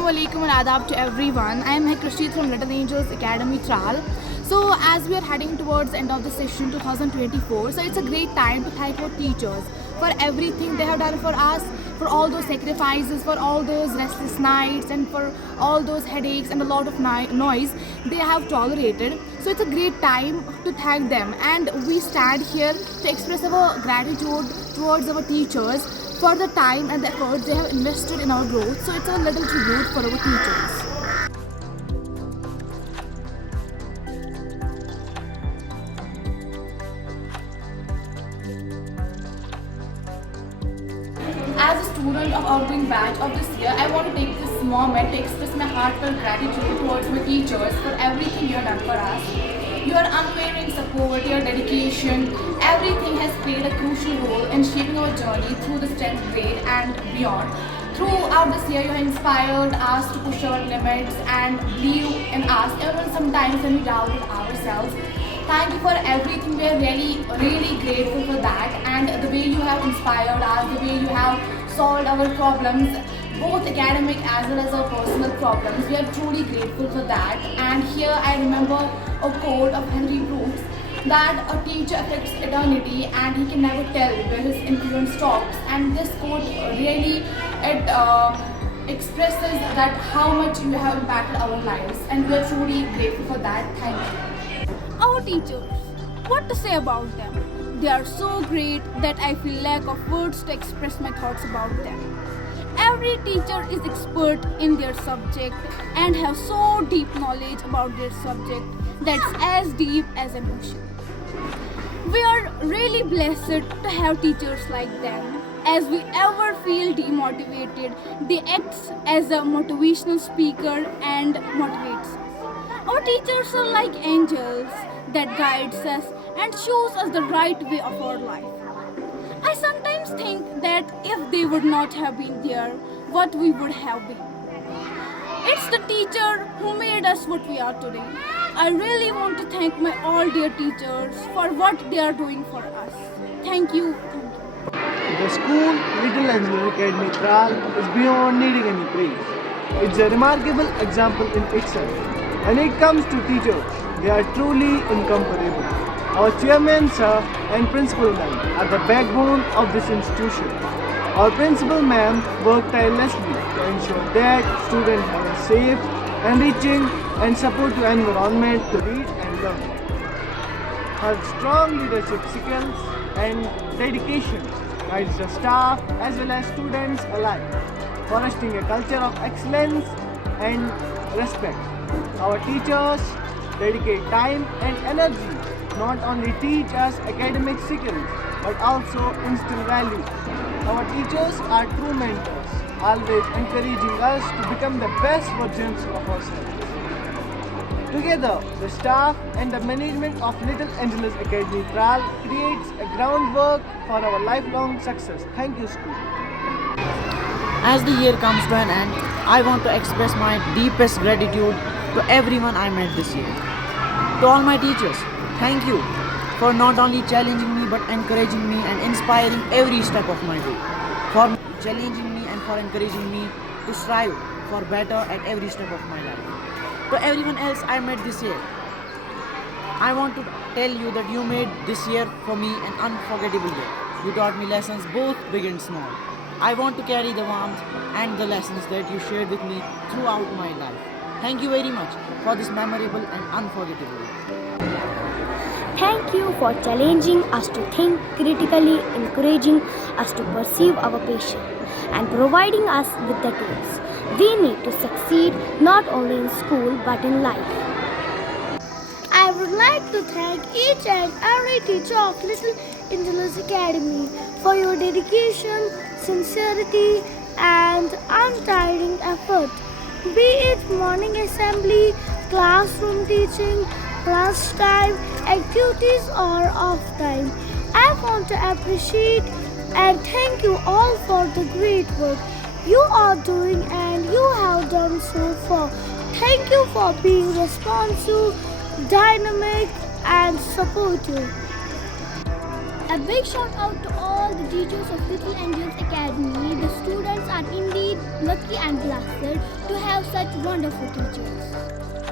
Assalamualaikum and adab to everyone. I am Krishit from Little Angels Academy Tral. So as we are heading towards the end of the session 2024, so it's a great time to thank our teachers for everything they have done for us, for all those sacrifices, for all those restless nights, and for all those headaches and a lot of noise they have tolerated. So it's a great time to thank them, and we stand here to express our gratitude towards our teachers for the time and the effort they have invested in our growth. So it's a little tribute for our teachers. As a student of outgoing batch of this year, I want to take this moment to express my heartfelt gratitude towards my teachers for everything you have done for us. Your unwavering support, your dedication, everything has played a crucial role in shaping our journey through the 10th grade and beyond. Throughout this year, you have inspired us to push our limits and believe in us, even sometimes when we doubted ourselves. Thank you for everything. We are really grateful for that, and the way you have inspired us, the way you have solved our problems, both academic as well as our personal problems. We are truly grateful for that. And here I remember a quote of Henry Brooks that a teacher affects eternity and he can never tell where his influence stops. And this quote really expresses that how much you have impacted our lives, and we are truly grateful for that. Thank you. Our teachers, what to say about them? They are so great that I feel lack of words to express my thoughts about them. Every teacher is expert in their subject and have so deep knowledge about their subject that's as deep as emotion. We are really blessed to have teachers like them. As we ever feel demotivated, they act as a motivational speaker and motivates us. Our teachers are like angels that guides us and shows us the right way of our life. I sometimes think that if they would not have been there, what we would have been. It's the teacher who made us what we are today. I really want to thank my all dear teachers for what they are doing for us. Thank you. The school Little Angels Academy Tral is beyond needing any praise. It's a remarkable example in itself. When it comes to teachers, they are truly incomparable. Our chairman, sir, and principal ma'am are the backbone of this institution. Our principal ma'am worked tirelessly to ensure that students have a safe, enriching, and supportive environment to read and learn. Her strong leadership skills and dedication guides the staff as well as students alike, fostering a culture of excellence and respect. Our teachers dedicate time and energy not only teach us academic skills but also instill values. Our teachers are true mentors, always encouraging us to become the best versions of ourselves. Together, the staff and the management of Little Angels Academy Tral creates a groundwork for our lifelong success. Thank you, school. As the year comes to an end, I want to express my deepest gratitude to everyone I met this year. To all my teachers, thank you for not only challenging me but encouraging me and inspiring every step of my way. For challenging me and for encouraging me to strive for better at every step of my life. To everyone else I met this year, I want to tell you that you made this year for me an unforgettable year. You taught me lessons both big and small. I want to carry the warmth and the lessons that you shared with me throughout my life. Thank you very much for this memorable and unforgettable year. Thank you for challenging us to think critically, encouraging us to perceive our passion, and providing us with the tools we need to succeed not only in school but in life. I would like to thank each and every teacher of Little Angels Academy for your dedication, sincerity, and untiring effort. Be it morning assembly, classroom teaching, lunchtime, activities, or off time. I want to appreciate and thank you all for the great work you are doing and you have done so far. Thank you for being responsive, dynamic, and supportive. A big shout out to all the teachers of Little Angels Academy. The students are indeed lucky lucky and blessed to have such wonderful teachers.